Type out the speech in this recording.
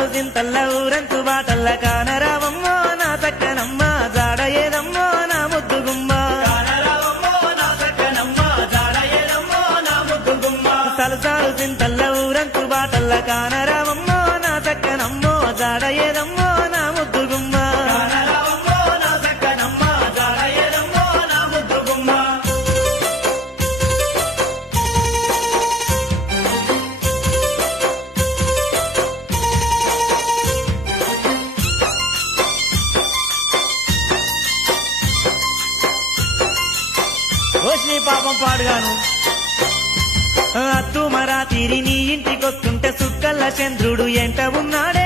సలసాలు సింతల్ల ఊరంచు బాటల్ల కానరావమ్మో నా చక్కనమ్మ జాడ ఏదమ్మో నా ముద్దుగుమ్మ సలసాలు సింతల్ల ఊరంచు బాటల్ల కానరావమ్మో నా చక్కనమ్మో జాడ ఏదమ్మో నా ముద్దుగుమ్మ ఓషి పాపం పాడుగాను అత్తు మరా తీరి నీ ఇంటికొస్తుంటే సుక్కల్ల చంద్రుడు ఎంట ఉన్నాడే